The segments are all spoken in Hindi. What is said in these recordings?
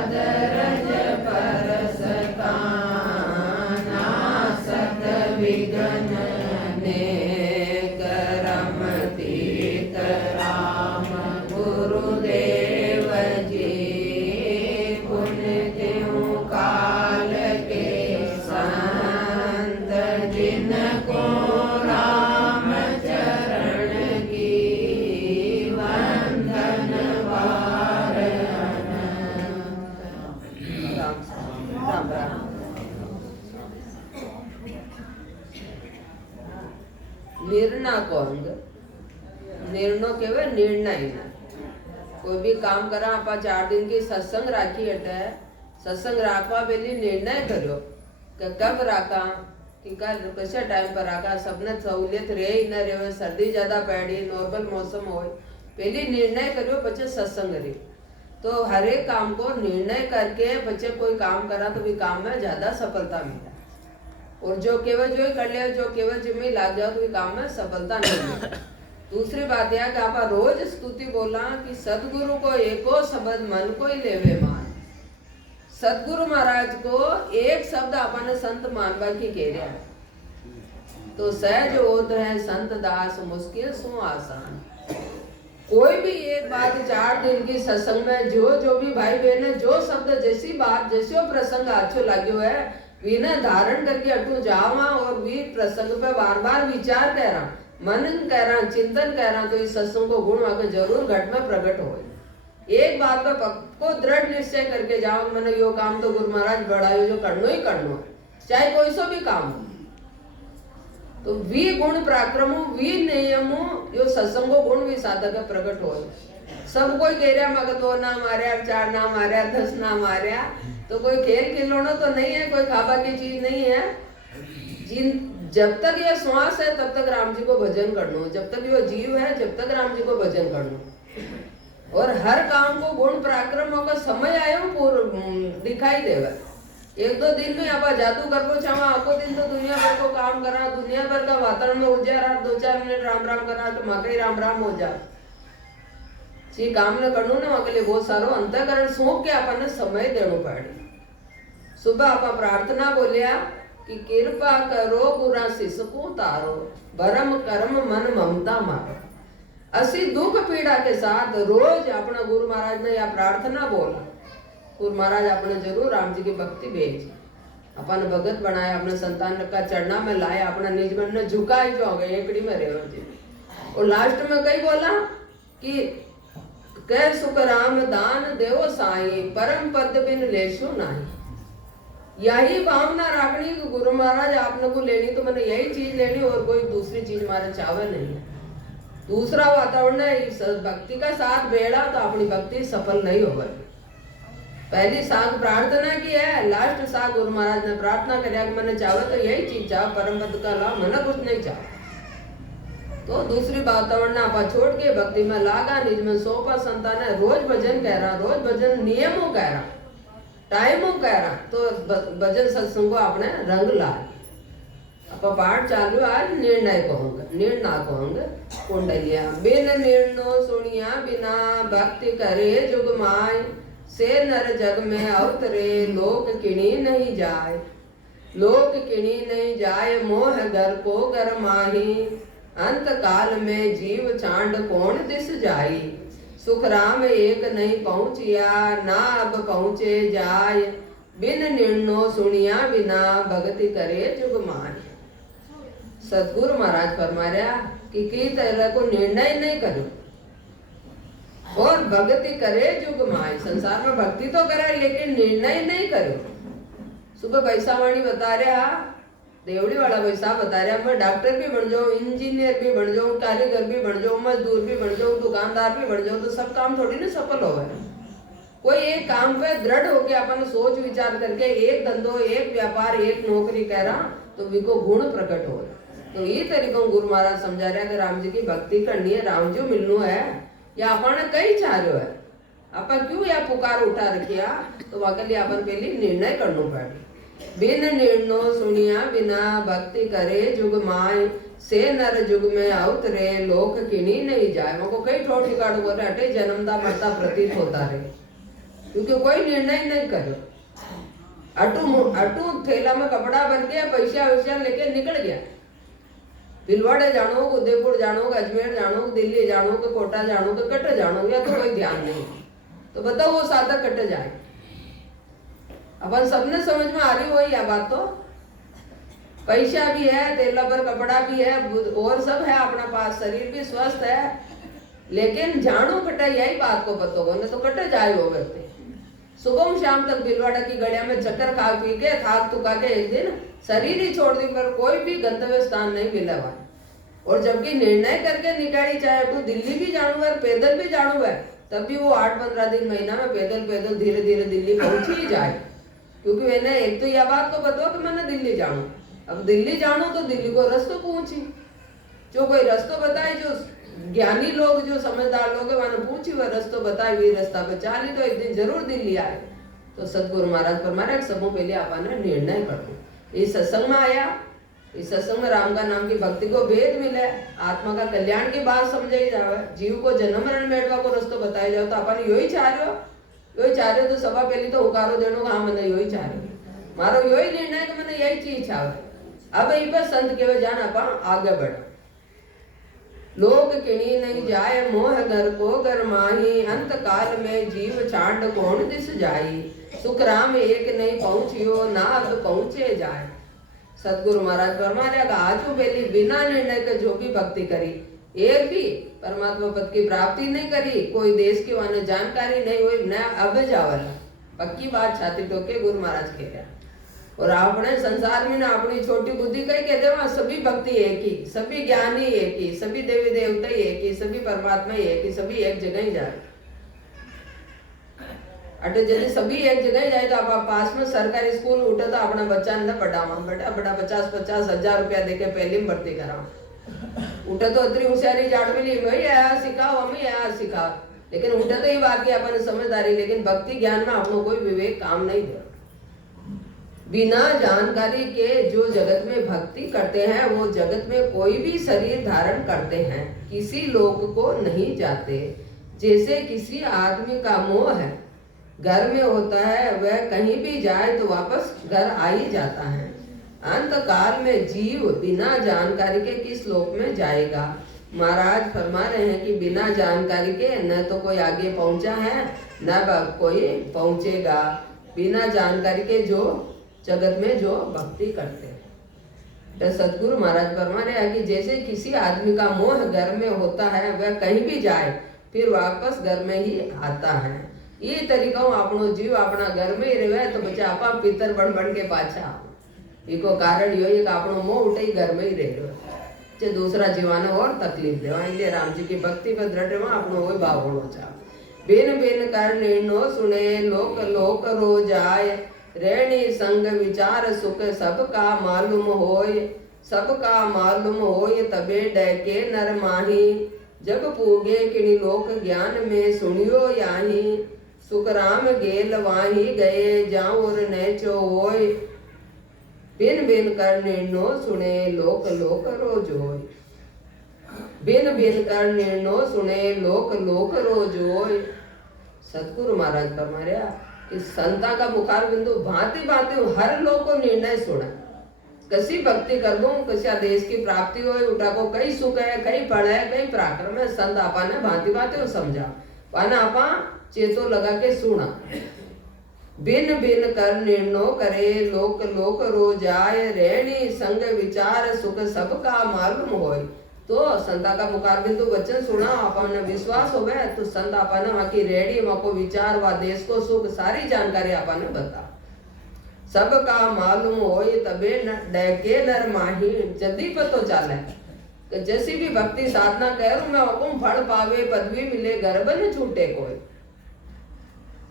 अदरज परसता नासत विघ्न ने करम तीत राम गुरुदेव जी पुण्य त्यों काल के संत जिनको राम चरण की वंदन वारण। राम राम। निर्णय को अंग निर्णय केवे निर्णय ना कोई भी काम करा आपा 4 दिन की सत्संग राखी हटे सत्संग राखवा बेली निर्णय करो कि कब राखा कि कल कैसे टाइम पर राखा सबने सहूलियत रहे ही न रहे सर्दी ज्यादा पड़ी नॉर्मल मौसम हो पहले निर्णय करो बच्चे सत्संग रे तो हर एक काम को निर्णय करके बच्चे कोई काम करा तो भी काम में ज्यादा सफलता मिले और जो केवल जो ही कर ले जो केवल जिम्मे लाग जाओ तो भी काम में सफलता नहीं मिले। दूसरी बात यह कि आप रोज स्तुति बोला कि सदगुरु को एको शब्द मन को ही लेवे मान। सदगुरु महाराज को एक शब्द अपन संत मानवा की कह रहा है तो सहज होत है संत दास मुश्किल सु आसान। कोई भी एक बात 4 दिन की सत्संग में जो भी भाई बहन है जो शब्द जैसी बात जैसे प्रसंग अच्छो लाग्यो है विना धारण करके अटू जावा और भी प्रसंग पे बार बार विचार कर रहा मनन कर रहा चिंतन कर रहा तो इस सत्संग को गुण आगे जरूर घट में प्रकट हो। एक बात पे पक्को दृढ़ निश्चय करके जाओ मैंने यो काम तो गुरु महाराज बढ़ायो जो करनो ही करनो चाहे कोई सो भी काम हो तो वी गुण पराक्रमो वी नियमो यो सत्संगो गुण भी साधक प्रकट हो। सब कोई कह रहा मगर 2 ना मार्या 4 ना मार्या 10 ना मार्या तो कोई खेल खिलौना तो नहीं है कोई खाबा की चीज नहीं है। जिन जब तक ये श्वास है तब तक राम जी को भजन करना जब तक ये जीव है जब तक राम जी को भजन करना और हर काम को गुण पराक्रमों का समय आयो दिखाई देगा। 1-2 दिन में आप जादू कर लो चाहो आखो दिन तो दुनिया भर को काम करा दुनिया भर का वातावरण में ऊर्जा रहा 2-4 मिनट राम राम करा तो माँ राम राम हो जा जी काम न करूँ ना वहाँ के लिए बहुत सारो अंतःकरण सौंप के अपन समय देना पड़े। सुबह आप प्रार्थना बोलिया कि कृपा करो गुरा शिष को तारो भरम कर्म मन ममता मारो। असी दुख पीड़ा के साथ रोज अपना गुरु महाराज ने या प्रार्थना बोला गुरु महाराज अपने जरूर राम जी की भक्ति भेज अपन भगत बनाया अपने संतान का चढ़ना में लाया अपना निज मन ने झुकाई जो गए एकड़ी में रेव जी और लास्ट में कई बोला कि कह सुख राम दान देवो साई परम पद बिन लेशु नाही। यही भावना रखनी कि गुरु महाराज आपने को लेनी तो मैंने यही चीज लेनी और कोई दूसरी चीज हमारे चावे नहीं है। दूसरा वातावरण है भक्ति का साथ बेड़ा तो अपनी भक्ति सफल नहीं होगा। पहली साग प्रार्थना की है लास्ट साग गुरु महाराज ने प्रार्थना कर मैंने चाहे तो यही चीज चाह परम पद का लाभ मैंने कुछ नहीं चाह तो दूसरी वातावरण आप छोड़ के भक्ति में लागा निज में सौंपा संतान है रोज भजन कह रहा रोज भजन नियमों कह रहा टाइमों कह रहा तो भजन सत्संग को आपने रंग ला आप पाठ चालू आज निर्णय कहूंगा कुंडलिया बिन निर्णय सुनिया बिना भक्ति करे जुग माय से नर जग में अवतरे लोक किणी नहीं जाए मोह घर को घर माही अंत काल में जीव चांड कौन दिस जाई सुख राम एक नहीं पहुंचिया ना अब पहुंचे जाय बिन निर्णय सुनिया बिना भक्ति करे जुग माय। सतगुरु महाराज फरमाया कि तरह को निर्णय नहीं करो और भक्ति करे जुग माय। संसार में भक्ति तो करे लेकिन निर्णय नहीं करो। सुबह वैसावाणी बता रहा देवड़ी वाला वैसा बता रहा मैं डॉक्टर भी बन जाऊँ इंजीनियर भी बन जाऊँ कारीगर भी बन जाऊँ मजदूर भी बन जाऊँ दुकानदार भी बन जाऊँ तो सब काम थोड़ी ना सफल हो गए। कोई एक काम पे दृढ़ होके अपन सोच विचार करके एक धंधो एक व्यापार एक नौकरी कह रहा तो विको गुण प्रकट हो। तो ये तरीकों गुरु महाराज समझा रहे कि राम जी की भक्ति करनी है राम जी मिलना है या अपन कई चाह रहे है अपन क्यों या पुकार उठा रखिया तो वहां लिए अपन पहले निर्णय करना पड़े। बिन निर्णय सुनिया बिना भक्ति करे जुग माय से नर जुग में अवतरे लोक किणी नहीं जाए। वो कई ठोर ठिकाड़ बोले हटे जन्मदा मरता प्रतीत होता रहे क्योंकि कोई निर्णय नहीं करो। अटू थैला में कपड़ा भर के पैसा वैसा लेके निकल गया। भिलवाड़े जानो, उदयपुर जानो, अजमेर जानो, दिल्ली जानो, कोटा जानो, कट जानो, या तो कोई ध्यान नहीं। तो बताओ वो साधक कट जाए। अपन सबने समझ में आ रही वही बात। तो पैसा भी है, तेला पर कपड़ा भी है और सब है अपना पास, शरीर भी स्वस्थ है, लेकिन जानो कटा यही बात को पता हो, तो कट जाए वो व्यक्ति। सुबह शाम तक भिलवाड़ा की गड़िया में चक्कर खा पी के थाक तुका के एक दिन शरीर ही छोड़ दी, पर कोई भी गंतव्य स्थान नहीं मिला वहां। और जबकि निर्णय करके निकाली, चाहे तो दिल्ली भी जानू है, पैदल भी जानू है, तब भी वो 8-15 दिन महीना में पैदल पैदल धीरे धीरे दिल्ली पहुंच ही जाए। क्योंकि मैंने एक तो यह बात को बताओ कि मैंने दिल्ली जाऊं। अब दिल्ली जानो तो दिल्ली को रास्ता पूछी, जो कोई रास्ता बताए, जो ज्ञानी लोग, जो समझदार लोग है, मैंने पूछी, वह रास्ता बताए, वही रास्ता पे चाली, तो एक दिन जरूर दिल्ली आए। तो सतगुरु महाराज फरमाया सबों पहले आपने निर्णय कर दो। इस सत्संग में आया, इस सत्संग में राम का नाम की भक्ति को भेद मिले, आत्मा का कल्याण की बात समझाई जावे, जीव को जन्म मरण मेड़वा को रास्ता बताया जाओ। तो अपन यही चाह रहे हो, यही चाह रहे हो, तो सभा पहली तो हुकारो देनो, हाँ मैंने यही चाह रहे हो, मारो यही निर्णय कि मैंने यही चीज चाहे। अब यही पर संत केवल जान आप आगे बढ़। लोक किणी नहीं जाए मोह घर को घर माही, अंत काल में जीव चांड कौन दिस जाई, सुख राम एक नहीं पहुंचियो ना अब पहुंचे जाए। सतगुरु महाराज फरमाया आजू पहली बिना निर्णय के जो भी भक्ति करी, एक भी परमात्मा पद की प्राप्ति नहीं करी, कोई देश की वहां जानकारी नहीं हुई, न अब जावला। पक्की बात छाती टोके गुरु महाराज कह रहा। और आपने संसार में ना अपनी छोटी बुद्धि कही कहते वहां सभी भक्ति एक ही, सभी ज्ञानी एक ही, सभी देवी देवता ही एक ही, सभी परमात्मा ही एक ही, सभी एक जगह ही जाए। अटे यदि सभी एक जगह ही जाए तो आप पास में सरकारी स्कूल उठे तो अपना बच्चा न पढ़ावा, बड़ा बड़ा 50-50 हजार रुपया देके पहली में भर्ती कराओ। उठे तो इतनी होशियारी जाड़ मिली, वही आया सिखाओ, हम ही आया सिखाओ, लेकिन उठे तो ही बाकी अपन समझदारी, लेकिन भक्ति ज्ञान में अपनों कोई विवेक काम नहीं दे। बिना जानकारी के जो जगत में भक्ति करते हैं वो जगत में कोई भी शरीर धारण करते हैं, किसी लोक को नहीं जाते। जैसे किसी आदमी का मोह है, घर में होता है, वह कहीं भी जाए तो वापस घर आ ही जाता है। अंत काल में जीव बिना जानकारी के किस लोक में जाएगा। महाराज फरमा रहे हैं कि बिना जानकारी के न तो कोई आगे पहुंचा है, न कोई पहुंचेगा। बिना जानकारी के जो जगत में जो भक्ति करते हैं, तो सतगुरु महाराज फरमा रहे हैं कि जैसे किसी आदमी का मोह घर में होता है, वह कहीं भी जाए फिर वापस घर में ही आता है। ये तरीका अपनो जीव अपना घर में ही रहे तो बच्चा आपा पितर बन बन के पाछा। इको कारण यो एक अपनो मोह उठे ही घर में ही रह चे दूसरा जीवाने और तकलीफ देवा। इसलिए राम जी की भक्ति पर दृढ़ रहो, अपनो वही भाव होना चाह। बिन बिन कर निर्णो सुने लोक लोक रो जाए, रेणी संग विचार सुख सबका मालूम होय, सबका मालूम होय तबे डैके नर माही, जब पूगे किणी लोक ज्ञान में सुनियो याही, सुख राम गेल वाही गए जाऊर नेचो होय, बिन बिन कर निर्णो सुने लोक लोक रोज होय। बिन बिन कर निर्णो सुने लोक लोक रोज होय। सतगुरु महाराज फरमाया इस संता का मुखार बिंदु भांति भांति हर लोग को निर्णय सुना। कसी भक्ति कर दूं, कसी देश की प्राप्ति हो, उठा को कई सुख है, कई फल है, कई पराक्रम है, संत आपा ने भांति भांति समझा, पाना आपा चेतो लगा के सुना। बिन बिन कर निर्णो करे लोक लोक रो जाए, रेणी संग विचार सुख सबका मालूम होय। तो संता का मुखार बिंदु वचन सुना, अपन विश्वास हो गया तो संत आपा ने वहां की रेडी वहां को विचार व देश को सुख सारी जानकारी आपा ने बता। सबका मालूम होय तबे डैके नर माही, जदी पतो चाले कि जैसी भी भक्ति साधना करूं मैं हुकुम फल पावे, पदवी मिले, गर्भ न छूटे कोई।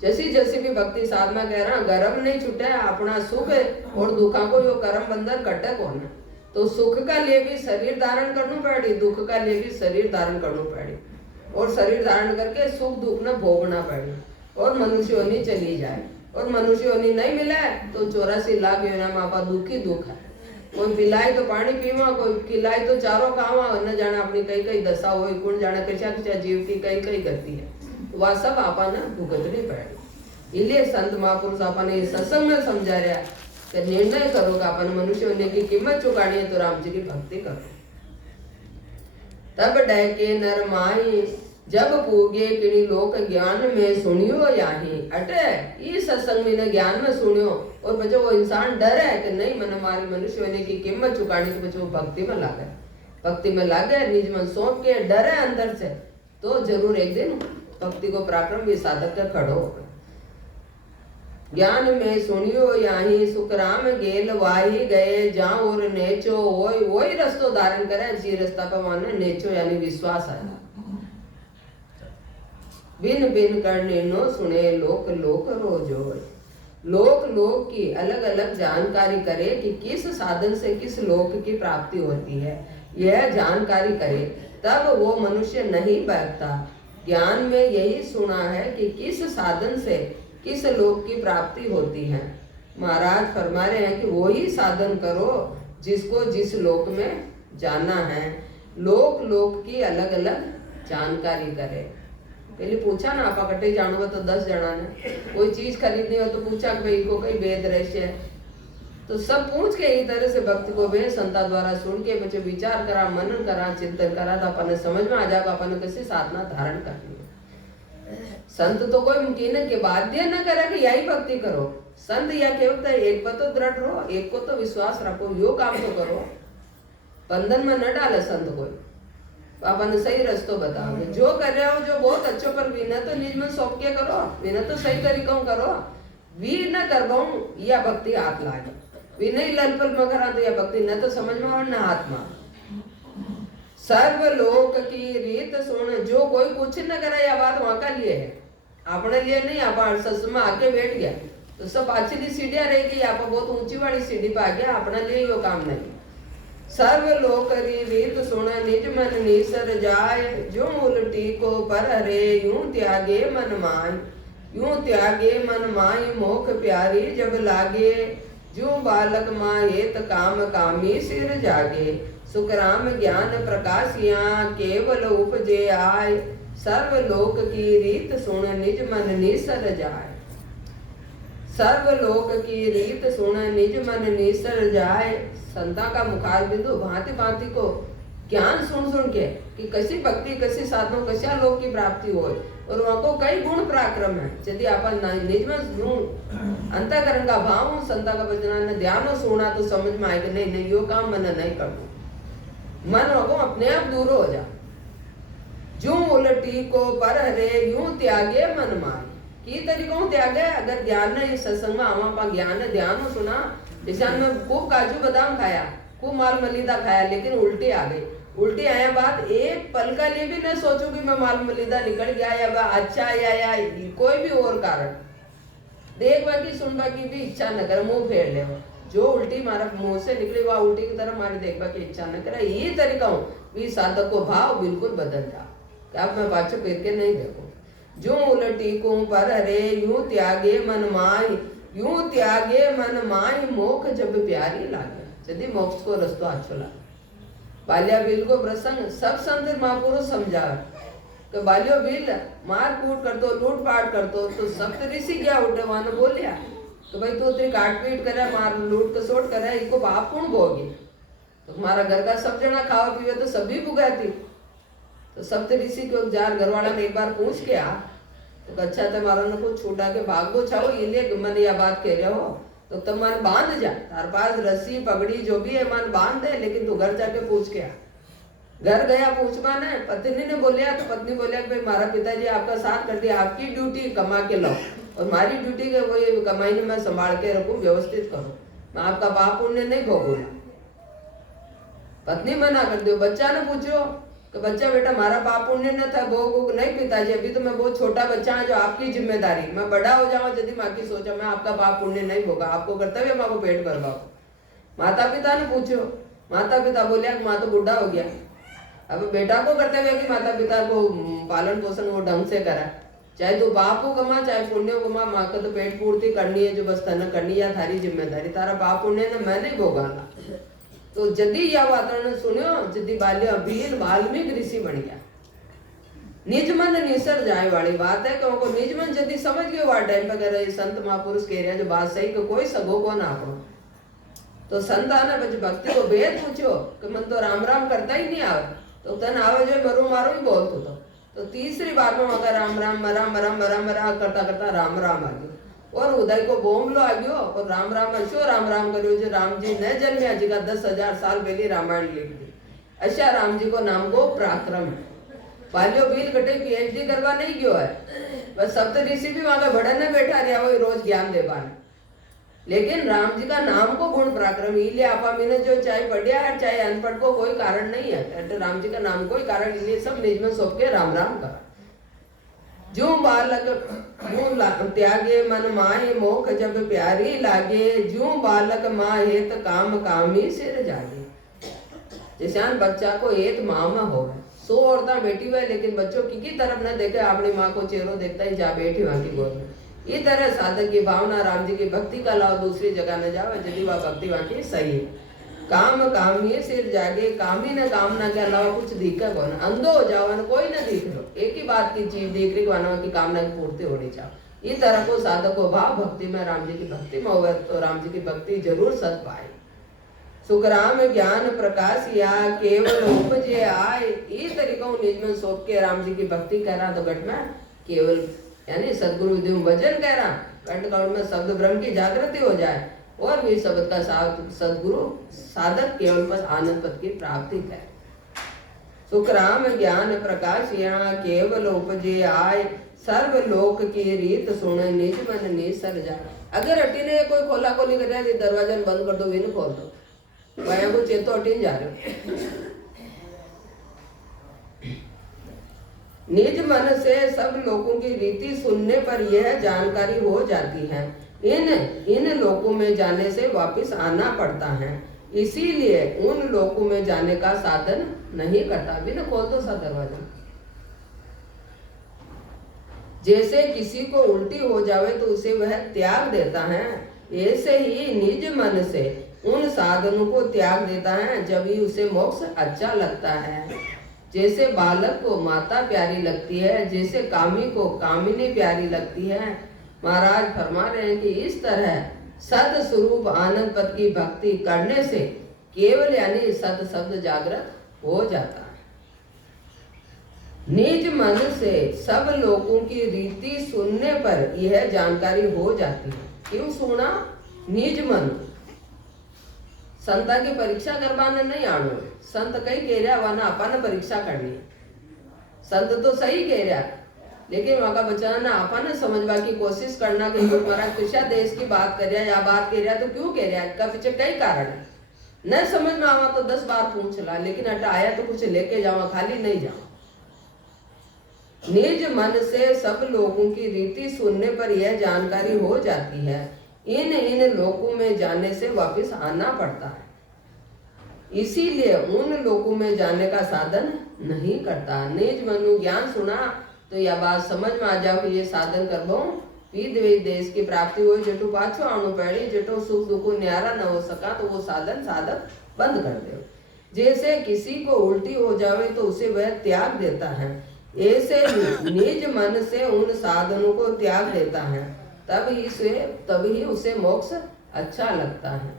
जैसी जैसी भी भक्ति साधना कह रहा गर्भ नहीं छूटे, अपना सुख और दुखा को यो कर्म बंधन कटे कौन। तो सुख का लिए भी शरीर धारण करना पड़ी, दुख का लिए भी शरीर धारण करना पड़ी, और शरीर धारण करके सुख दुख न भोगना पड़ी, और मनुष्य होनी चली जाए। और मनुष्य होनी नहीं मिला तो 84 लाख योजना में आपा दुखी दुख है। कोई पिलाए तो पानी पीवा, कोई खिलाए तो चारों खावा, न जाने अपनी कई कई दशा हो, कौन जाने कचा कचा जीव की कई कई गति है, वह सब आपा न भुगतनी पड़ी। इसलिए संत महापुरुष अपने सत्संग में समझा रहा कि निर्णय करो कि अपन मनुष्य होने की कीमत चुकानी है तो राम जी की भक्ति करो। तब डैके नर माही जब पूगे किणी लोक ज्ञान में सुनियो याही अटे इस सत्संग में ज्ञान में सुनियो और बच्चों वो इंसान डर है कि नहीं मन हमारी मनुष्य होने की कीमत चुकानी तो बच्चों भक्ति में लागे, भक्ति में लागे निज मन सौंप के डर है अंदर से तो जरूर एक दिन भक्ति को पराक्रम भी साधक के खड़ो होगा। ज्ञान में सुनियो याही सुखराम गेल वाही गए जाओ और नेचो वही रस्तो धारण करे जी रास्ता पर माने नेचो यानी विश्वास आया। बिन बिन करने नो सुने लोक लोक रोजो लोक लोक की अलग अलग जानकारी करे कि किस साधन से किस लोक की प्राप्ति होती है, यह जानकारी करे तब वो मनुष्य नहीं बैठता। ज्ञान में यही सुना है कि किस साधन से किस लोक की प्राप्ति होती है। महाराज फरमा रहे हैं कि वो ही साधन करो जिसको जिस लोक में जाना है। लोक लोक की अलग अलग जानकारी करे। पहले पूछा ना आप कटे जानो तो 10 जना ने कोई चीज खरीदनी हो तो पूछा कि भाई को कई वेद रहस्य है तो सब पूछ के इस तरह से भक्ति को वे संता द्वारा सुन के बच्चे विचार करा मनन करा चिंतन करा तो अपन समझ में आ जाएगा अपन कैसे साधना धारण करनी है। संत तो कोई मुमकिन के बाध्य न करे कि यही भक्ति करो। संत यह कहता है एक पर तो दृढ़ रहो, एक को तो विश्वास रखो, यो काम तो करो, बंधन में न डाले संत कोई। अपन सही रास्तों बताओ जो कर रहे हो जो बहुत अच्छो पर विनय तो निज में सौंप के करो, विनय तो सही तरीकों करो। वी न करवाऊं या भक्ति हाथ लागे, विनय ललपल में करा तो यह भक्ति न तो समझ में और न हाथ में। सर्वलोक की रीत सुन जो कोई कुछ न करे यह बात वहां का लिए है, अपने लिए नहीं। आप सत्संग में आके बैठ गया तो सब पाछली सीढ़ियां रहेगी, आप बहुत ऊंची वाली सीढ़ी पे आ गया, अपने लिए यो काम नहीं। सर्वलोक रीत सुन निज मन निसर जाय जो उल्टी को पर हरे यूं त्यागे मन माय यूं त्यागे मन माय मोख प्यारी जब लागे जो बालक माये त काम कामी सिर जागे सुखराम ज्ञान प्रकाशिया केवल उपजे आय सर्वलोक की रीत सुन निज मन निसर जाय सर्वलोक की रीत सुन निज मन निसर जाय। संता का मुखार बिंदु भांति भांति को ज्ञान सुन सुन के कि कैसी भक्ति कैसी साधनों कशा लोक की प्राप्ति हो और वहां को कई गुण पराक्रम है। यदि अपन निज में अंतःकरण का भाव संता का वचन ध्यान सुना तो समझ में आएगा नहीं नहीं यो काम मैंने नहीं कर दूं, मन को अपने आप दूर हो जा। जो उलटी को पर हरे यूं त्यागे मन माय की तरीकों त्यागे। अगर ज्ञान ने इस सत्संग में आवा पा ज्ञान ने ध्यान सुना दिशान में खूब काजू बादाम खाया खूब माल मलिदा खाया लेकिन उल्टी आ गई। उल्टी आया बात एक पल का लिए भी न सोचू कि मैं माल मलिदा निकल गया या अच्छा या कोई भी और कारण देखवा की सुनवा की भी इच्छा न करे, मुंह फेर ले। जो उल्टी मारा मुंह से निकली वह उल्टी की तरफ हमारे देखवा की इच्छा न करे। ये तरीका हूँ भी साधक को भाव बिल्कुल बदल जा कि आप मैं पाछो फिर के नहीं देखो। जो उलटी को पर हरे यूं त्यागे मन माय यूं त्यागे मन माय मोख जब प्यारी लागे। यदि मोक्ष को रस्तो अच्छो लागे। बाल्या बिल को प्रसंग सब संत महापुरुष समझा कि बालियो बिल मार कूट कर दो लूट पाट कर दो तो सप्त ऋषि क्या उठे वहां बोलिया तो भाई तू तेरी काट पीट करे मार लूट कसोट करे इको बाप कौन भोगी। तो तुम्हारा घर का सब जना खावा पीवे तो सभी भुगाती। तो सप्त ऋषि को जार घर वाला ने एक बार पूछ के आ तो अच्छा तुम्हारा न कुछ छूटा के भाग दो छाओ ये मैंने यह बात कह रहे हो तो तुम मन बांध जा तार पास रस्सी पगड़ी जो भी है मन बांध दे लेकिन तू घर जाके पूछ के आ। घर गया पूछवा ने पत्नी ने बोलिया तो पत्नी बोलिया भाई हमारा पिताजी आपका साथ कर दिया, आपकी ड्यूटी कमा के लाओ और हमारी ड्यूटी के वो कमाई ने मैं संभाल के रखूं व्यवस्थित करो, मैं आपका पाप पुण्य नहीं भोगूंगा। पत्नी मना कर दो। बच्चा ने पूछो कि बच्चा बेटा हमारा पाप पुण्य न था भोग नहीं पिताजी अभी तो मैं बहुत छोटा बच्चा है जो आपकी जिम्मेदारी मैं बड़ा हो जाऊं यदि माँ की सोचा मैं आपका पाप पुण्य नहीं भोगा आपको कर्तव्य माँ को पेट भरवाओ। माता पिता ने पूछो माता पिता बोलिया कि माँ तो बूढ़ा हो गया। अब बेटा को कर्तव्य कि माता पिता को पालन पोषण वो ढंग से करा चाहे तो पाप को कमा चाहे पुण्य को कमा माँ का तो पेट पूर्ति करनी है जो बस तन करनी है थारी जिम्मेदारी तारा पाप पुण्य ने मैं नहीं भोगांगा। तो यदि यह वातावरण सुनियो यदि बाल्य वीर वाल्मीकि ऋषि बन गया निज मन निसर जाए वाली बात है। क्योंकि निज मन यदि समझ गए वह टाइम पर अगर संत महापुरुष कह रहे हैं जो बात सही कि कोई सगो को ना हो, तो संत आने बच भक्ति को भेद पूछो कि मन तो राम राम करता ही नहीं आवे, तो तन आवे जो मरो मारो ही बोलतो तो तीसरी बार में अगर राम राम राम राम राम राम करता करता राम राम आ गयो और उदय को बोमलो आ गयो और राम राम शो राम करो जो राम जी न जन्मे जी का 10,000 साल पहले रामायण लिख दी। अच्छा राम जी को नाम को पराक्रम है। पालियो बील कटे PhD करवा नहीं गयो है, बस सप्त ऋषि भी वहां भड़न में बैठा रहा वही रोज ज्ञान दे पाने, लेकिन राम जी का नाम को गुण पराक्रम इसलिए आपा मैंने जो चाहे पढ़िया है चाहे अनपढ़ को कोई कारण नहीं है, तो राम जी का नाम कोई कारण इसलिए सब निज में सौंप के राम राम का। जो बालक त्यागे मन माहे मोख जब प्यारी लागे, जो बालक माँ हेत काम कामी सिर जागे। जैसे बच्चा को हेत माँ में हो 100 औरतें बैठी हुई लेकिन बच्चों की तरफ न देखे अपनी माँ को चेहरो देखता ही जा बैठी वहां की गोद में। इस तरह साधक की भावना राम जी की भक्ति का अलावा दूसरी जगह न जाओ यदि वह भक्ति वहां की सही है। काम कामिए सिर जागे, कामी न कामना के अलावा कुछ दिखा कौन, अंधो हो जाओ न कोई न दिख लो, एक ही बात की चीज देख रही वाना की कामना की पूर्ति होनी चाहिए। इस तरह को साधक को भाव भक्ति में राम जी की भक्ति में हो तो राम जी की भक्ति जरूर सद पाए। सुखराम ज्ञान प्रकाश या केवल उपजे आए, इस तरीकों निज में सौंप के राम जी की भक्ति कर रहा तो घट में केवल यानी सदगुरु विधि में भजन कर रहा, कंठ कौड़ में शब्द ब्रह्म की जागृति हो जाए और भी शब्द का सदगुरु साधक केवल पद आनंद पद की प्राप्ति करे। सुखराम ज्ञान प्रकाश यहाँ केवल उपजे आए, सर्व लोक की रीत सुन निज मन निसर जाए। अगर अटी ने कोई खोला खोली कर दरवाजा बंद कर दो भी न खोल दो, वह को चेतो अटी जा रहे। निज मन से सब लोगों की रीति सुनने पर यह जानकारी हो जाती है, इन लोकों में जाने से वापस आना पड़ता है, इसीलिए उन लोकों में जाने का साधन नहीं करता। बिना खोल दो सा दरवाजा। जैसे किसी को उल्टी हो जावे तो उसे वह त्याग देता है, ऐसे ही निज मन से उन साधनों को त्याग देता है जब ही उसे मोक्ष अच्छा लगता है। जैसे बालक को माता प्यारी लगती है, जैसे कामी को कामिनी प्यारी लगती है। महाराज फरमा रहे हैं कि इस तरह सत स्वरूप आनंद पद की भक्ति करने से केवल यानी सत शब्द जागृत हो जाता है। निज मन से सब लोगों की रीति सुनने पर यह जानकारी हो जाती है। क्यों सुना? निज मन। संता की परीक्षा करवाने नहीं आनो, संत कहीं कह रहा वहां अपन परीक्षा करनी है। संत तो सही कह रहा लेकिन वहां का बच्चा ना अपन समझवा की कोशिश करना कि महाराज कृष्णा देश की बात कर रहा या बात कह रहा तो क्यों कह रहा है, इसका पीछे कई कारण है। न समझ में आवा तो 10 बार पूछ ला, लेकिन हटा आया तो कुछ लेके जावा, खाली नहीं जावा। निज मन से सब लोगों की रीति सुनने पर यह जानकारी हो जाती है, इन लोकों में जाने से वापस आना पड़ता है, इसीलिए उन लोकों में जाने का साधन नहीं करता। निज मनु ज्ञान सुना तो यह बात समझ में आ जाओ कि ये साधन करबो विद देश की प्राप्ति हो, जटू पाछो आणु पड़ी, जटो सुख दुख न्यारा न हो सका तो वो साधक बंद कर दे। जैसे किसी को उल्टी हो जावे तो उसे वह त्याग देता है, ऐसे निज मन से उन साधनों को त्याग देता है, तभी उसे मोक्ष अच्छा लगता है।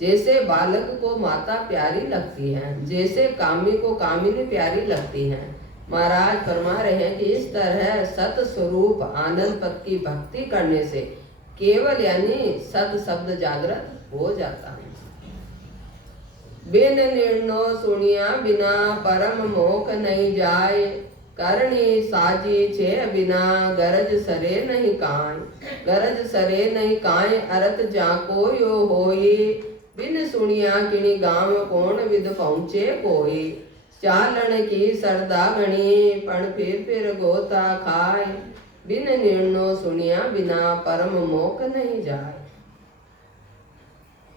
जैसे बालक को माता प्यारी लगती है, जैसे कामी को कामिनी प्यारी लगती है। महाराज फरमा रहे हैं कि इस तरह सत स्वरूप आनंद पद की भक्ति करने से केवल यानी सत शब्द जागृत हो जाता है। बिन निर्णो सुनिया बिना परम मोख नहीं जाए, करणी साजी छे बिना गरज सरे नहीं काय, गरज सरे नहीं काय अरत जाको यो होई, बिन सुनिया किनी गांव कौन विद पहुँचे कोई, चालन की सरदा घणी पण फिर गोता खाए, बिन निर्णो सुनिया बिना परम मोख नहीं जाए।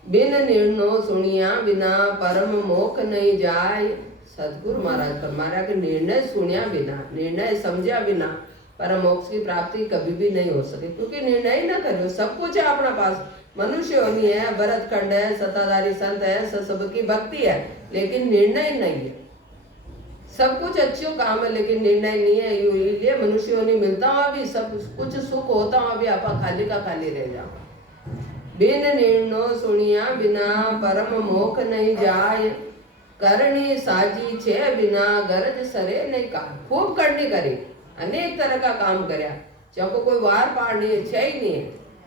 बिन निर्णो सुनिया बिना परम मोख नहीं जाए। सदगुरु महाराज फरमाया कि निर्णय सुनिया बिना, निर्णय समझा बिना परम मोक्ष की प्राप्ति कभी भी नहीं हो सके, क्योंकि निर्णय ही ना करो। सब कुछ है अपना पास, मनुष्य होनी है, भरत खंड है, सत्ताधारी संत है, सबकी भक्ति है, लेकिन निर्णय नहीं है। सब कुछ अच्छो काम है लेकिन निर्णय नहीं है। इसलिए मनुष्य नहीं मिलता वहां भी सब कुछ सुख होता वहां भी आपा खाली का खाली रह जाओ। बिन निर्णो सुनिया बिना परम मोख नहीं जाय, करनी साजी छे बिना गरज सरे नहीं का। खूब करनी करी, अनेक तरह का काम करया, चाहो कोई वार पार नहीं है, छे ही नहीं है,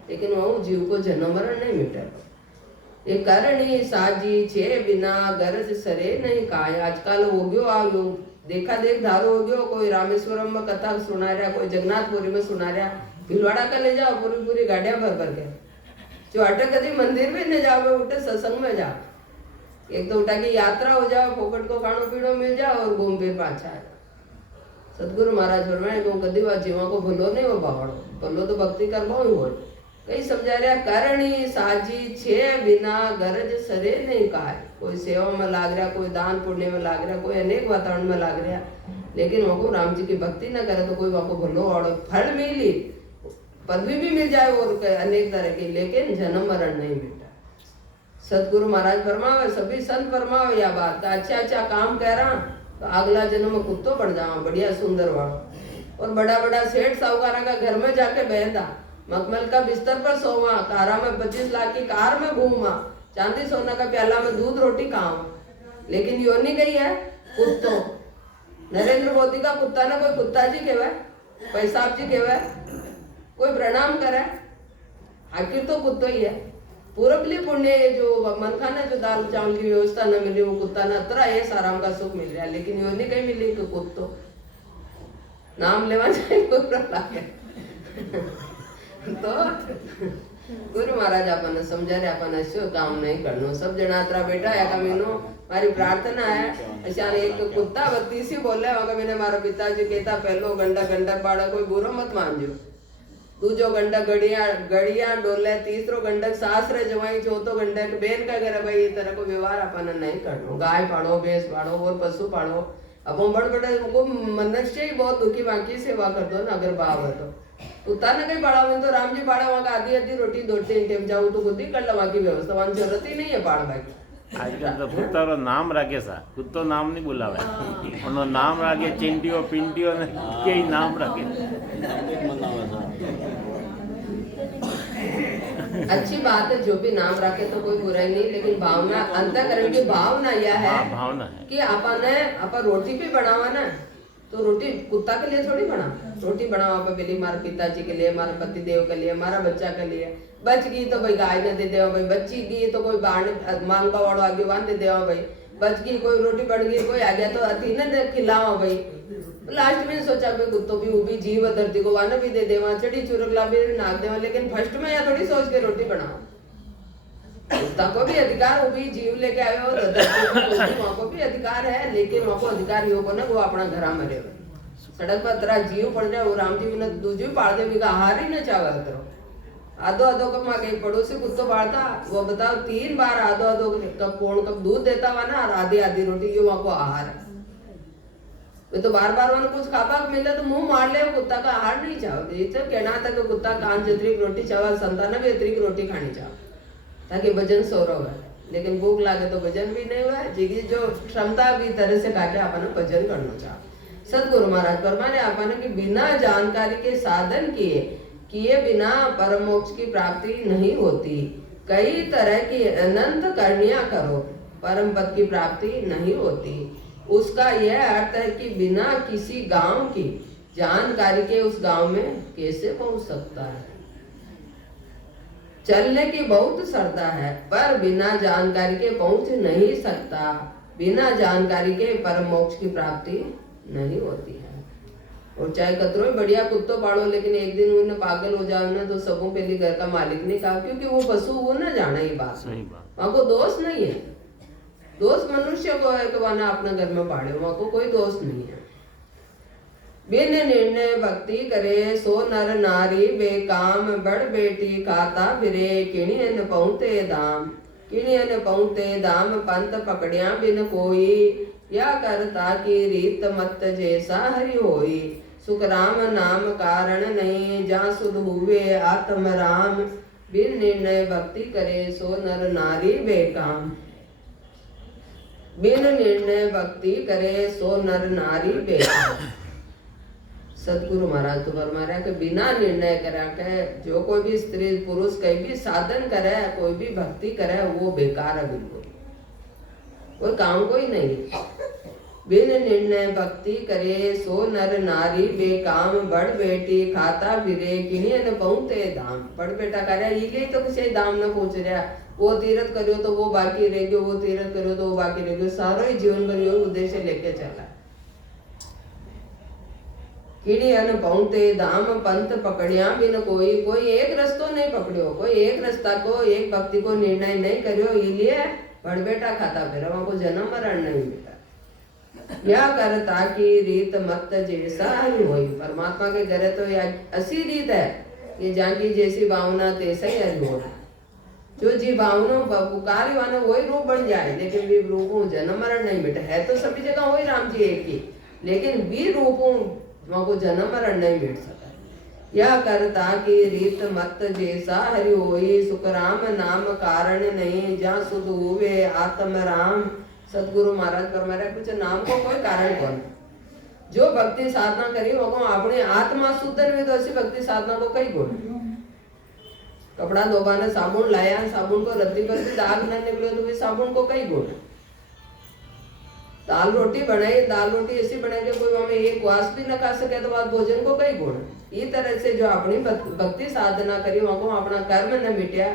लेकिन वह जीव को जन्म मरण नहीं मिटा। ये करनी साजी छे बिना गरज सरे नहीं काय। आजकल हो गयो आओ देखा देख धारो हो गयो, कोई रामेश्वरम में कथा सुना रहा, कोई जगन्नाथपुरी में सुना रहा, भिलवाड़ा का ले जाओ पूरी पूरी गाड़ियां भर भर के। जो अटक कभी मंदिर भी न जाओ, उठे सत्संग में जाओ, एक तो उठा की यात्रा हो जाओ, फोकट को खानो पीनो मिल जाओ और घूम फिर पाछा आ जाओ। सतगुरु महाराज फरमाए को कदी वा जीवा को भलो नहीं वो बावड़ो, भलो तो भक्ति करवा ही बोल। कई समझा रहा करणी साजी छे बिना गरज सरे नहीं काय। कोई सेवा में लाग रहा, कोई दान पुण्य में लाग रहा, कोई अनेक वातावरण में लाग रहा, लेकिन वहाँ को राम जी की भक्ति न करे तो कोई वहाँ को भलो और फल मिली, पदवी भी मिल जाए और अनेक तरह की, लेकिन जन्म मरण नहीं मिलता। सतगुरु महाराज फरमावे, सभी संत फरमावे या बात, अच्छा अच्छा काम कह रहा तो अगला जन्म में कुत्तो बन जाओ बढ़िया सुंदर वाला, और बड़ा बड़ा सेठ साहूकारा का घर में जाके बैठा, मखमल का बिस्तर पर सोवा, कारा में 25 लाख की कार में घूमा, चांदी सोना का प्याला में दूध रोटी खाओ, लेकिन योनि गई है कुत्तो। नरेंद्र मोदी का कुत्ता ना कोई कुत्ता जी कहवा, पैसाब जी कहवा, कोई प्रणाम करे, आखिर तो कुत्तो ही है। पूरबली पुण्य जो मन खाने जो दाल चावल की व्यवस्था न मिली, वो कुत्ता न अतरा है आराम का सुख मिल रहा है, लेकिन योनि कहीं मिली तो कुत्तो नाम लेवा जाए तो गुरु महाराज अपन समझा रहे, अपन ऐसे काम नहीं करनो। सब जनात्रा बेटा है का मीनो मारी प्रार्थना है। अच्छा एक तो कुत्ता बत्तीसी बोले वहां मैंने मारा पिताजी कहता पहलो गंडा गंडक बाड़ा कोई बुरो मत मानजो, दूजो गंडक गड़िया गड़िया डोले, तीसरो गंडक सासरे जवाई, चौथो गंडक बेन का घर। भाई ये तरह को व्यवहार अपन नहीं करनो। गाय पाड़ो, भैंस पाड़ो और पशु पाड़ो। अब बड़ बड़े मनुष्य ही बहुत दुखी बाकी सेवा कर दो ना, अगर भाव है तो कुत्ता ने कहीं पाड़ा तो राम जी पाड़ा वहाँ का आधी आधी रोटी दो तीन टाइम जाऊँ तो खुद ही कर लो, वहाँ की व्यवस्था वहाँ जरूरत ही नहीं है पाड़ बाकी। आजकल तो कुत्ता रो नाम राखे सा, कुत्तो नाम नहीं बुलावे, उनो नाम राखे चिंटियो पिंटियो ने के नाम राखे। अच्छी बात है जो भी नाम रखे तो कोई बुराई नहीं, लेकिन भावना अंतःकरण की भावना यह है, भावना है कि अपन रोटी भी बनावा ना तो रोटी कुत्ता के लिए थोड़ी बना, रोटी बनावा पे पहले हमारे पिताजी के लिए, हमारे पति देव के लिए, हमारा बच्चा के लिए। बच गई तो भाई गाय ने दे देवा भाई, बच्ची गई तो कोई बाण मांगवा वाड़ो आगे बांध दे देवा भाई, बच गई कोई रोटी बढ़ गई कोई आ गया तो अथी ने खिलावा भाई। लास्ट में सोचा भाई कुत्तों भी वो भी जीव धरती को वाना भी दे देवा, चढ़ी चुरकला भी नाक देवा, लेकिन फर्स्ट में या थोड़ी सोच के रोटी बनाओ। कुत्ता को भी अधिकार, वो भी जीव लेके आए हो तो वहाँ को भी अधिकार है, लेकिन वहाँ को अधिकार यो को ना वो अपना घर में रहे। सड़क पर तेरा जीव पड़ जाए वो राम जी ने दूजी पाड़ दे भी आहार ही न चावे करो। आधो आधो कप मांगे पड़ोसी कुत्तो पाड़ता, वो बताओ 3 बार आधो आधो कप पौन कप दूध देता हुआ ना, और आधी आधी रोटी, ये वहाँ को आहार है। वे तो बार बार वहाँ कुछ खापा मिले तो मुंह मार ले, कुत्ता का आहार नहीं चाहो। ये तो कहना था कि कुत्ता कान जतरी रोटी चावा, संतान भी अतिरिक्त रोटी खानी चाहो ताकि वजन सौरव है, लेकिन भूख लागे तो वजन भी नहीं हुआ, जिगी जो क्षमता भी तरह से काटे अपन वजन करना चाहो। सतगुरु महाराज फरमाने अपन कि बिना जानकारी के साधन किए बिना परम मोक्ष की प्राप्ति नहीं होती। कई तरह की अनंत करनियां करो, परम पद की प्राप्ति नहीं होती। उसका यह अर्थ है कि बिना किसी गांव की जानकारी के उस गांव में कैसे पहुंच सकता है। चलने की बहुत श्रद्धा है पर बिना जानकारी के पहुंच नहीं सकता। बिना जानकारी के परम मोक्ष की प्राप्ति नहीं होती है। और चाहे कतरो बढ़िया कुत्तो पाड़ो, लेकिन एक दिन उन्हें पागल हो जाओ ना तो सबों पहले घर का मालिक नहीं कहा, क्योंकि वो पशु वो ना जाना ही बात, वहाँ को दोष नहीं है। दोष मनुष्य को है कि वहाँ अपना घर में पाड़े, वहाँ को कोई दोष नहीं है। बिन निर्णय भक्ति करे सो नर नारी बेकाम, बड़ बेटी खाता फिरे किणियन पहुँते दाम। किणियन पहुँते दाम पंत पकड़िया बिन कोई, या करता की रीत मत जैसा हरि होई। सुख राम नाम कारण नहीं जा सुध हुए आत्म राम। बिन निर्णय भक्ति करे सो नर नारी बेकाम। बिन निर्णय भक्ति करे सो नर नारी बेकार। सतगुरु महाराज तो फरमा रहा कि बिना निर्णय करा के जो कोई भी स्त्री पुरुष कहीं भी साधन करे, कोई भी भक्ति करे, वो बेकार है, बिल्कुल कोई काम कोई नहीं। बिन निर्णय भक्ति करे सो नर नारी बेकाम। बड़ बेटी खाता फिरे किन्हीं न पहुंचे धाम। बड़ बेटा करे ये तो किसी धाम न पहुंच रहा, वो तीर्थ करो तो वो बाकी रह गयो, वो तीर्थ करो तो वो बाकी रह गयो, सारा ही जीवन भर यो उद्देश्य लेके चला। किन्हीं न पहुंचे धाम पंथ पकड़िया बिन कोई। कोई एक रस्तो नहीं पकड़ियो, कोई एक रास्ता को, एक भक्ति को निर्णय नहीं करियो, इसलिए बड़ बेटा खाता फिर वहां को जन्म मरण नहीं मिला। या करता की रीत मत जैसा हरि होई। परमात्मा के घरे तो ऐसी रीत है कि जहाँ की जैसी भावना तैसा ही हरि हो। जो जी भावना पुकारी वाला वही रूप बन जाए, लेकिन वी रूपों जन्म मरण नहीं मिटा है। तो सभी जगह वही राम जी एक ही, लेकिन वी रूपों वहां को जन्म मरण नहीं मिट सका। यह करता की रीत मत जैसा हरि होई। सुख राम नाम कारण नहीं, जहाँ सुध हुए आत्म राम। सतगुरु महाराज फरमा रहे कुछ नाम को कोई कारण कौन। जो भक्ति साधना करी वो अपने आत्मा शुद्ध में, तो ऐसी भक्ति साधना को कई गुण। कपड़ा धोबाने साबुन लाया, साबुन को रद्दी पर भी दाग न निकले तो भी साबुन को कई गुण। दाल रोटी बनाई, दाल रोटी ऐसी बनाई कि कोई हमें एक वास भी न खा सके तो बाद भोजन को कई गुण। इस तरह से जो अपनी भक्ति साधना करी वहां को अपना कर्म न मिटिया,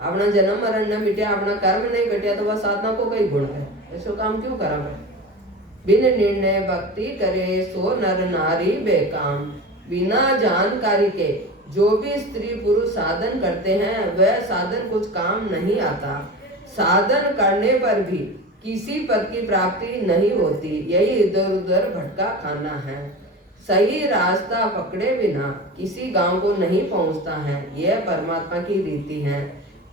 अपना जन्म मरण न मिटिया, अपना कर्म नहीं कटिया, तो वह साधना को कई गुण है। ऐसा काम क्यों करा मैं। बिन निर्णय भक्ति करे सो नर नारी बेकाम। बिना जानकारी के जो भी स्त्री पुरुष साधन करते हैं वह साधन कुछ काम नहीं आता। साधन करने पर भी किसी पद की प्राप्ति नहीं होती, यही इधर उधर भटका खाना है। सही रास्ता पकड़े बिना किसी गांव को नहीं पहुंचता है, यह परमात्मा की रीति है।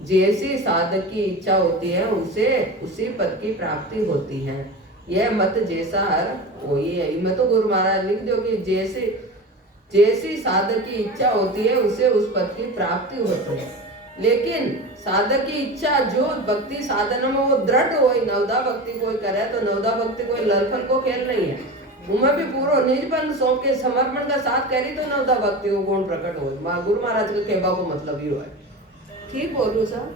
जैसी साधक की इच्छा होती है उसे उसी पद की प्राप्ति होती है। यह मत जैसा हर वही है। मैं तो गुरु महाराज लिख दो कि जैसी साधक की इच्छा होती है उसे उस पद की प्राप्ति होती है। लेकिन साधक की इच्छा जो भक्ति साधन में वो दृढ़ हो, नवदा भक्ति कोई करे तो नवदा भक्ति कोई ललफल को खेल नहीं है। उनमें भी पूरा निजपन सौंप के समर्पण का साथ करी तो नवदा भक्ति को गुण प्रकट हो। गुरु महाराज के कहबा को मतलब ये है। ठीक बोलू सर।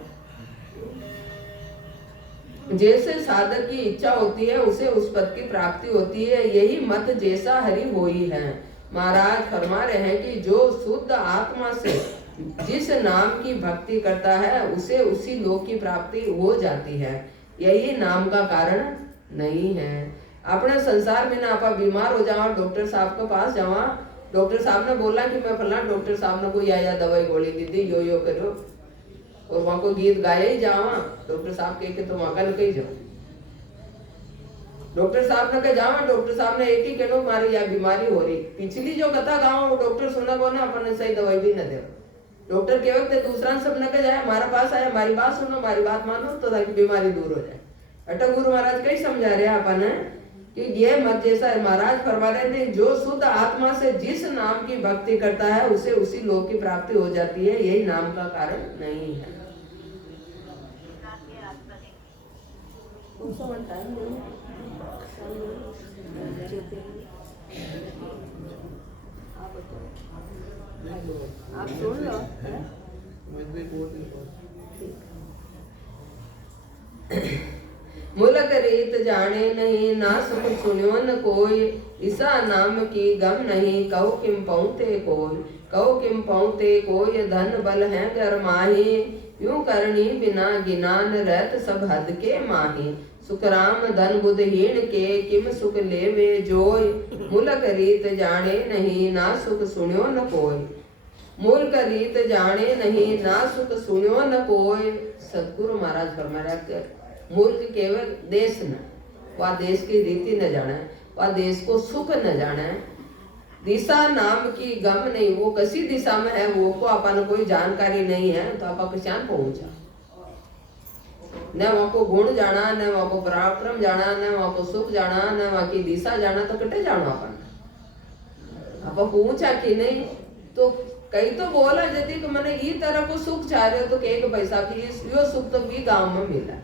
जैसे साधक की इच्छा होती है उसे उस पद की प्राप्ति होती है, यही मत जैसा हरि होई है। महाराज फरमा रहे हैं कि जो शुद्ध आत्मा से जिस नाम की भक्ति करता है उसे उसी लोक की प्राप्ति हो जाती है, यही नाम का कारण नहीं है। अपने संसार में ना आप बीमार हो जाओ, डॉक्टर साहब के पास जावा, डॉक्टर साहब ने बोला कि मैं फला डॉक्टर साहब ने कोई या दवाई गोली दी थी, यो करो, और वहां को गीत गाया ही जावा, डॉक्टर साहब के तो वहां का कही जाओ। डॉक्टर साहब ने कहा जावा, डॉक्टर साहब ने एक ही कहना मारी या बीमारी हो रही। पिछली जो कथा गाँव वो डॉक्टर सुना को ना अपन सही दवाई भी न दे। डॉक्टर के वक्त दूसरा सब न कह जाए हमारे पास आया, हमारी बात सुनो, हमारी बात मानो तो ताकि बीमारी दूर हो जाए। अटल गुरु महाराज कई समझा रहे हैं अपन कि ये मत जैसा है। महाराज फरमा रहे थे जो शुद्ध आत्मा से जिस नाम की भक्ति करता है उसे उसी लोक की प्राप्ति हो जाती है, यही नाम का कारण नहीं है। आप सुन लो। मुलक रीत जाने नहीं, ना सुख सुन्यो न कोई, ईसा नाम की गम नहीं, कहो किम पहुँचे कोई, कहो किम पहुँचे कोई, धन बल है घर माही, यूं करनी बिना गिनान रहत सब हद के माही, सुख राम धन बुद्धहीन के किम सुख लेवे जोय, मुलक रीत जाने नहीं, ना सुख सुन्यो न कोई, मुल्क रीत जाने नहीं, ना सुख सुन्यो न कोई। सतगुरु महाराज फरमा रहे मुल्क केवल देश न, वह देश की रीति न जाने, वह देश को सुख न जाने, दिशा नाम की गम नहीं, वो किसी दिशा में है वो को अपन कोई जानकारी नहीं है तो आप किसान पहुंचा न वहां को गुण जाना, न वहां को पराक्रम जाना, न वहां को सुख जाना, न वहां की दिशा जाना, तो कटे जानो अपन आप पहुंचा कि नहीं। तो कई तो बोला यदि कि मैंने ई तरह को सुख चाह रहे हो तो एक पैसा की यो सुख तो भी गांव में मिला,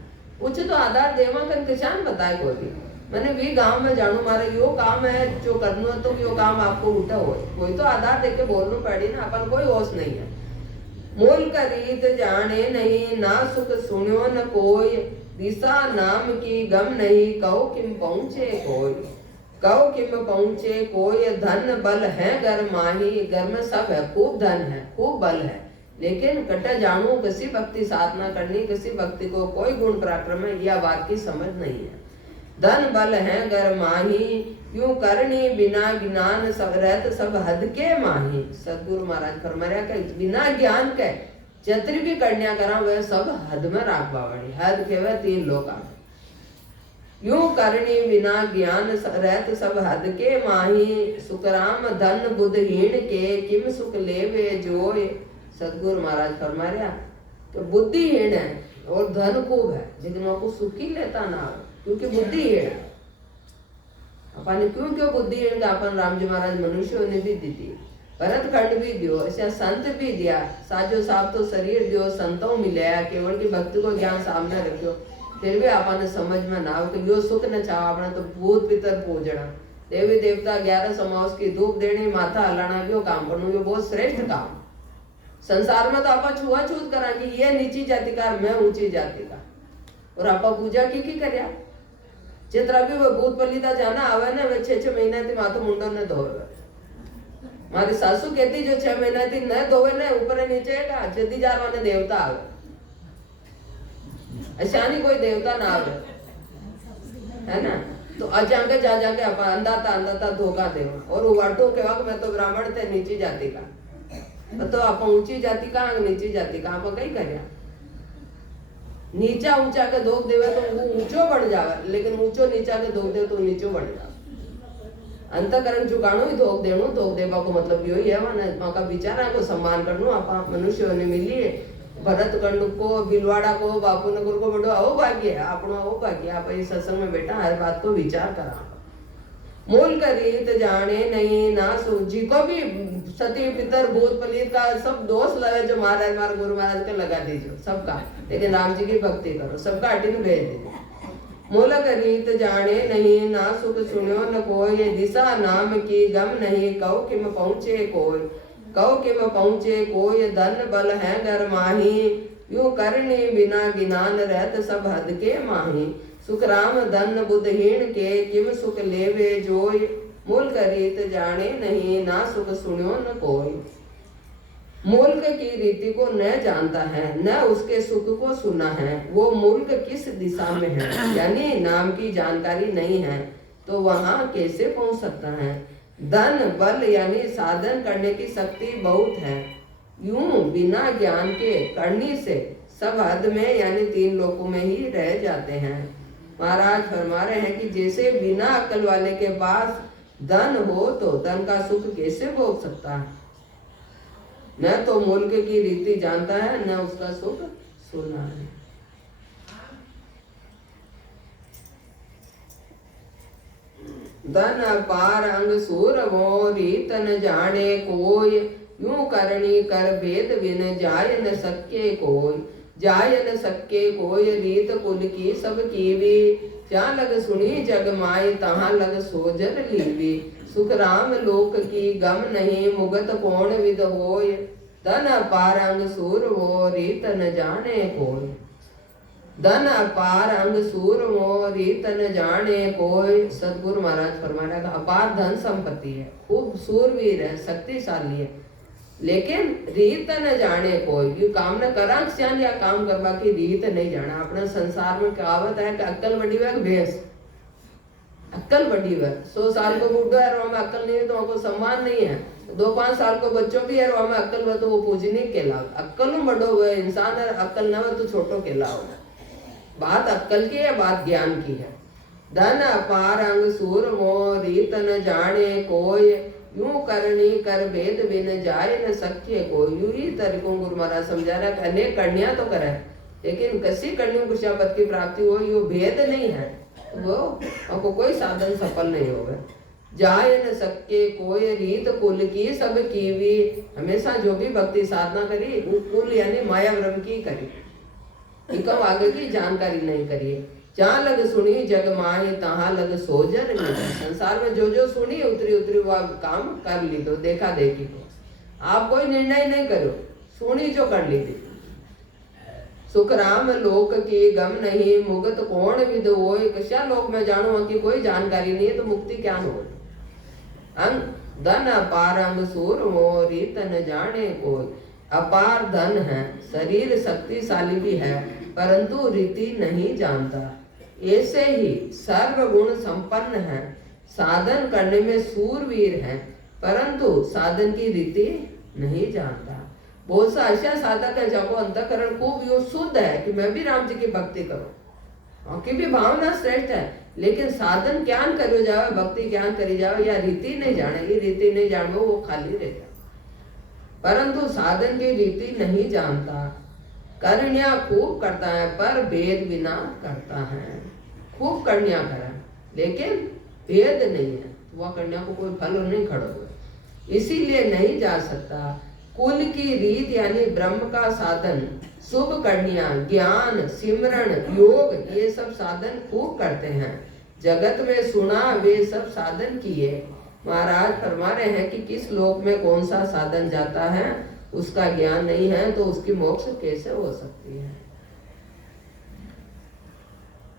उचित तो आधार देवा कन किसान बताए कोई भी मैंने भी गांव में जानू मारे यो काम है जो करनो है तो यो काम आपको उठा हो कोई तो आधार देके बोलना पड़ी ना अपन कोई होश नहीं है। मूल का रीत जाने नहीं ना सुख सुनियो न कोई दिशा नाम की गम नहीं कहो किम पहुँचे कोई कहो किम पहुँचे कोई धन बल है घर माही घर में सब है खूब धन है खूब बल है लेकिन कटे जानू किसी भक्ति साधना करनी किसी भक्ति को कोई गुण पराक्रम है यह बात की समझ नहीं है। धन बल है घर माही यूं करनी बिना ज्ञान सब रहत सब हद के माही। सदगुरु महाराज फरमाया कि बिना ज्ञान के जतरी भी करनिया करा वह सब हद में राखवा वाली हद के वह 3 लोग यूं करनी बिना ज्ञान रहत सब हद के माही सुखराम धन बुद्धहीन के किम सुख लेवे जोय। सदगुरु महाराज फरमा रहा कि बुद्धिहीन है और धन खूब है लेकिन वो को सुख ही लेता ना क्योंकि बुद्धिहीन है। अपन क्यों बुद्धिहीन का अपन राम जी महाराज मनुष्यों ने भी दी थी भरत खंड भी दियो ऐसा संत भी दिया साजो साहब तो शरीर दियो संतों मिलाया केवल की भक्ति को ज्ञान सामने रखियो फिर भी आपने समझ में ना हो कि यो सुख न चाहो अपना तो भूत पितर पूजना देवी देवता 11 समास की धूप देनी माथा हलाना यो काम करना यो बहुत श्रेष्ठ काम। संसार में तो आप छुआछूत करांगे ये नीची जाति का मैं ऊंची जाति का और आप पूजा की करया जितना भी वो भूत पलिता जाना आवे ना वे 6-6 महीना थी मातो मुंडो ने धोवे मारी सासू कहती जो 6 महीना थी न धोवे ना ऊपर नीचे का जदी जार वाने देवता आवे ऐसा नहीं कोई देवता ना आवे है ना तो अचानक जा जाके आप अंदाता धोखा देवा और वाटो के वक्त मैं तो ब्राह्मण थे नीची जाति का तो आप ऊंची जाति का नीची जाति का आप कहीं करया नीचा ऊंचा के धोख देवे तो वो ऊंचो बढ़ जावे लेकिन ऊंचो नीचा के धोख दे तो नीचो बढ़ जावे। अंतकरण चुकाणो ही धोख देणो धोख देवा को मतलब यो ही है ना माका विचारा को सम्मान करनो आपा मनुष्यों ने मिली भरत कंड को बिलवाड़ा को बापू नगर को बड़ो आओ भाग्य है आपनो आओ भाग्य आप इस सत्संग में बैठा हर बात को विचार करा मूल का रीत जाने नहीं ना सूझी को भी सती पितर भूत पलित का सब दोष लगे जो महाराज मार गुरु महाराज के लगा दीजिए सबका लेकिन राम जी की भक्ति करो सबका हटी में भेज दीजिए। मूल का रीत जाने नहीं ना सुख सुनियो न कोई दिशा नाम की गम नहीं कहो कि मैं पहुँचे कोई कहो कि मैं पहुँचे कोई धन बल है घर माही यूं करनी बिना ज्ञान रहत सब हद के माही सुखराम धन बुद्धहीन के किम सुख लेवे जोय। मूल रीत जाने नहीं ना सुख सुनियो न कोई मुल्क की रीति को न जानता है न उसके सुख को सुना है वो मुल्क किस दिशा में है यानी नाम की जानकारी नहीं है तो वहाँ कैसे पहुँच सकता है। धन बल यानी साधन करने की शक्ति बहुत है यूं बिना ज्ञान के करनी से सब हद में यानी 3 लोकों में ही रह जाते हैं। महाराज फरमा रहे हैं कि जैसे बिना अक्ल वाले के पास धन हो तो धन का सुख कैसे भोग सकता है न तो मुल्क की रीति जानता है न उसका सुख सुना है। धन पार अंग सूर वो रीत न जाने कोई यूं करनी कर भेद बिन जाय न सके कोई जाय न सके कोई रीत कुल की सब की भी जहाँ लग सुनी जग माई तहाँ लग सोजन लीवी सुख राम लोक की गम नहीं मुगत कौन विद होय धन अपार अंग सूर वो रीत न जाने कोई धन अपार अंग सूर वो रीत न जाने कोई। सदगुरु महाराज फरमाया था अपार धन संपत्ति है खूब सूरवीर है शक्तिशाली है लेकिन रीत न जाने कोई ये काम न करा या काम करवा की रीत नहीं जाना। अपने संसार में कहावत है कि अक्कल बड़ी हुआ भैंस अक्कल बड़ी हुआ 100 साल को बुढ़ा है में अक्कल नहीं है तो उनको सम्मान नहीं है 2-5 साल को बच्चों भी है में अक्कल हुआ तो वो पूजनी कहलाओ अक्कल बड़ो हुआ इंसान है अक्कल न हो तो छोटो कहलाओ। बात अक्कल की है बात ज्ञान की है। धन अपार अंग सूर वो रीत न जाने कोई यूं करनी कर भेद बिन जाए न सके कोई। यूं ही तरीकों गुरु महाराज समझा रहा है अनेक करनिया तो करे लेकिन कसी करनी कुशापत की प्राप्ति हो यो भेद नहीं है वो आपको कोई साधन सफल नहीं होगा। जाए न सके कोई रीत कुल की सब की भी हमेशा जो भी भक्ति साधना करी वो कुल यानी माया ब्रह्म की करी इकम आगे की जानकारी नहीं करिए। जहाँ लग सुनी जग माही तहाँ लग सोजर नहीं। संसार में जो जो सुनी उतरी उतरी वह काम कर ली दो, देखा देखी को। आप कोई निर्णय नहीं करो, सुनी जो कर ली थी। सुख राम लोक की गम नहीं, मुगत कौन विद होय। कश्या लोक में जानो की कोई जानकारी नहीं है तो मुक्ति क्या हो। अंग धन अपार अंग सूर मोरी तन जाने कोई। अपार धन है, शरीर शक्तिशाली भी है, परंतु रीति नहीं जानता। ऐसे ही सर्वगुण संपन्न है, साधन करने में सूरवीर है, परंतु साधन की रीति नहीं जानता। बहुत सा ऐसा साधक है जब अंतकरण खूब यो शुद्ध है कि मैं भी राम जी की भक्ति करूं, और की भी भावना श्रेष्ठ है, लेकिन साधन ज्ञान करो जाओ, भक्ति ज्ञान करी जाओ, या रीति नहीं जाने, ये रीति नहीं जानो वो खाली रह जाए। परंतु साधन की रीति नहीं जानता। करनिया खूब करता है पर भेद बिना करता है। खूब करनिया करा लेकिन भेद नहीं है, वह कन्या को कोई फल नहीं खड़ा हुआ, इसीलिए नहीं जा सकता। कुल की रीत यानी ब्रह्म का साधन, शुभ कन्या, ज्ञान, सिमरण, योग, ये सब साधन खूब करते हैं। जगत में सुना वे सब साधन किए। महाराज फरमा रहे हैं कि किस लोक में कौन सा साधन जाता है, उसका ज्ञान नहीं है तो उसकी मोक्ष कैसे हो सकती है।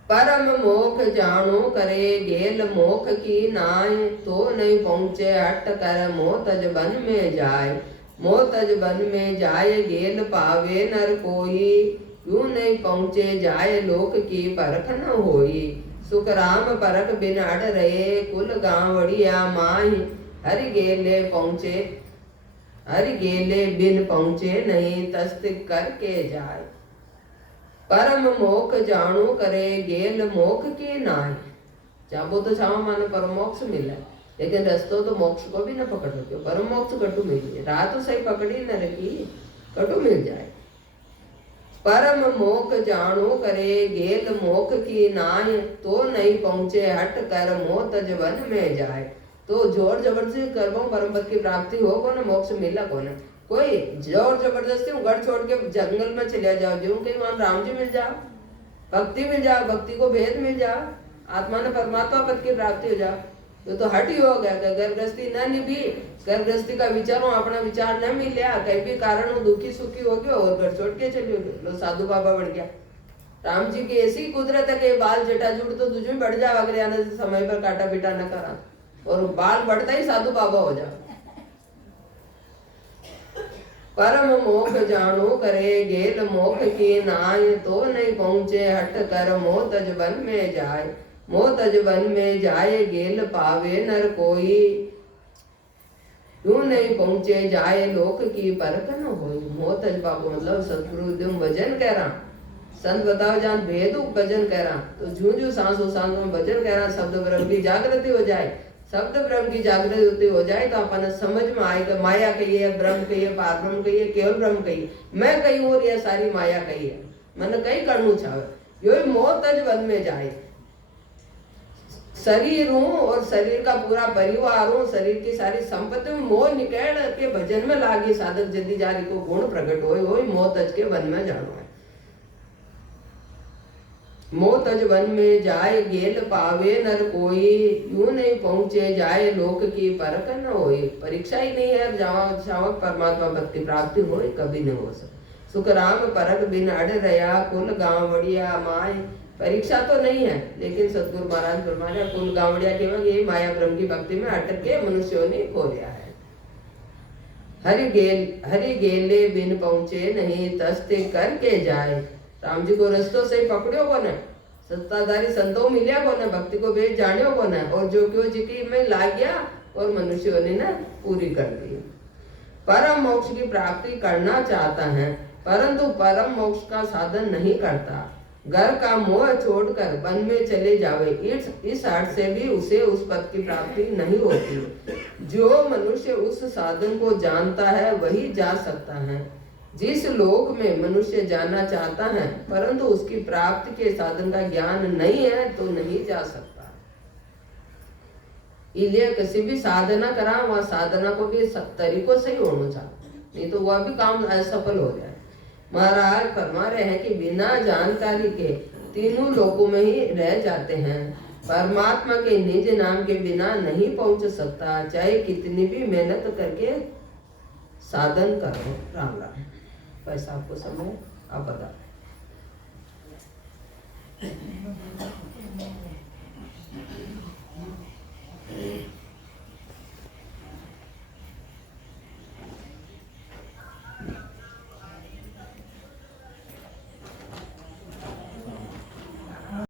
परम मोख जानो करे गेल मोख की नाय, तो नहीं पहुँचे हट कर मोतज बन में जाए। मोतज बन में जाए गेल पावे नर कोई, यूं नहीं पहुँचे जाए लोक की परख न होई। सुख राम परख बिन अड़ रहे कुल गांवड़िया माही, हरि गेले पहुँचे हरि गेले बिन पहुँचे नहीं तस्तिक करके जाए। परम मोख जाणु करे गेल मोख की नाय। चाहो तो चाहो माने परम मोक्ष मिला, लेकिन रस्तो तो मोक्ष को भी न पकड़ सके। परम मोक्ष कटु मिली, राह तो सही पकड़ी न रखी, कटु मिल जाए। परम मोख जाणु करे गेल मोख की नाय, तो नहीं पहुँचे हट कर मोतज वन में जाए। तो जोर जबरदस्ती करवाऊं परम पद की प्राप्ति हो को न, मोक्ष मिला को न। कोई जोर जबरदस्ती घर छोड़ के जंगल में चले जाओ, जो कहीं वहां राम जी मिल जाओ, भक्ति मिल जाओ, भक्ति को भेद मिल जाओ, आत्मा ने परमात्मा पद की प्राप्ति हो जाओ, तो हट ही हो गया। घर गृहस्थी न निभी, घर गृहस्थी का विचार अपना विचार न मिला, कहीं भी कारण वो दुखी सुखी हो गया और घर छोड़ के चले लो साधु बाबा बढ़ गया। राम जी की ऐसी कुदरत है कि बाल जटा जुड़ तो तुझे बढ़ जाओ, अगर आने से समय पर काटा पीटा न करा, और बाल बढ़ता ही साधु बाबा हो जाओ। परम मोख जाणु करे गेल मोख की नाय, तो नहीं पहुँचे हट कर मोतज वन में जाए। मोतज वन में जाए गेल पावे नर कोई, यूं नहीं पहुँचे जाए लोक की परख न होई। मोतज बाबू मतलब सतगुरु भजन कह रहा, संत बताओ जान भेद भजन कह रहा, तो झूझू सांसों सांसों में भजन कह रहा, शब्द ब्रह्म की जागृति हो जाए। शब्द ब्रह्म की जागृति हो जाए तो अपन समझ में आएगा माया कहिए, ब्रह्म कहिए, पार ब्रह्म कहिए, केवल ब्रह्म कहिए, मैं कही और यह सारी माया कही है, मन कहीं करनू चाहे। यो मोतज वन में जाए, शरीर हूँ और शरीर का पूरा परिवार हूँ, शरीर की सारी संपत्ति मोह निकल के भजन में लागी। साधक जल्दी जारी को गुण प्रकट हो मोतज के वन में जानो है। मोतज वन में जाए गेल पावे नर कोई, यूं नहीं पहुँचे जाए लोक की परख न होए। परीक्षा ही नहीं है, जावक परमात्मा भक्ति प्राप्ति होए कभी नहीं हो सकती। सुख राम परख बिन अड़ रया कुल गांवड़िया माय। परीक्षा तो नहीं है, लेकिन सतगुरु महाराज फरमाया कुल गांवड़िया केवल ये माया ब्रह्म की भक्ति में अटक के मनुष्यों ने खो लिया है। हरि गेले बिन पहुँचे नहीं तस्ते करके जाए। राम जी को रस्तों से पकड़ो को न, सत्ताधारी संतों मिलिया को न, भक्ति को भेद जानियो को न, और जो क्यों जिकी में ला गया और मनुष्यों ने न पूरी कर दी। परम मोक्ष की प्राप्ति करना चाहता है, परंतु परम मोक्ष का साधन नहीं करता। घर का मोह छोड़कर वन में चले जावे, इस अर्थ से भी उसे उस पद की प्राप्ति नहीं होती। जो मनुष्य उस साधन को जानता है वही जा सकता है। जिस लोक में मनुष्य जाना चाहता है परंतु उसकी प्राप्ति के साधन का ज्ञान नहीं है तो नहीं जा सकता। इसलिए किसी भी साधना करा वह साधना को भी तरीकों से ही होना चाहिए, नहीं तो वह भी काम असफल हो जाए। महाराज फरमा रहे हैं कि बिना जानकारी के तीनों लोकों में ही रह जाते हैं। परमात्मा के निज नाम के बिना नहीं पहुंच सकता, चाहे कितनी भी मेहनत करके साधन करो। राम राम। पैसा आपको समय आप बता।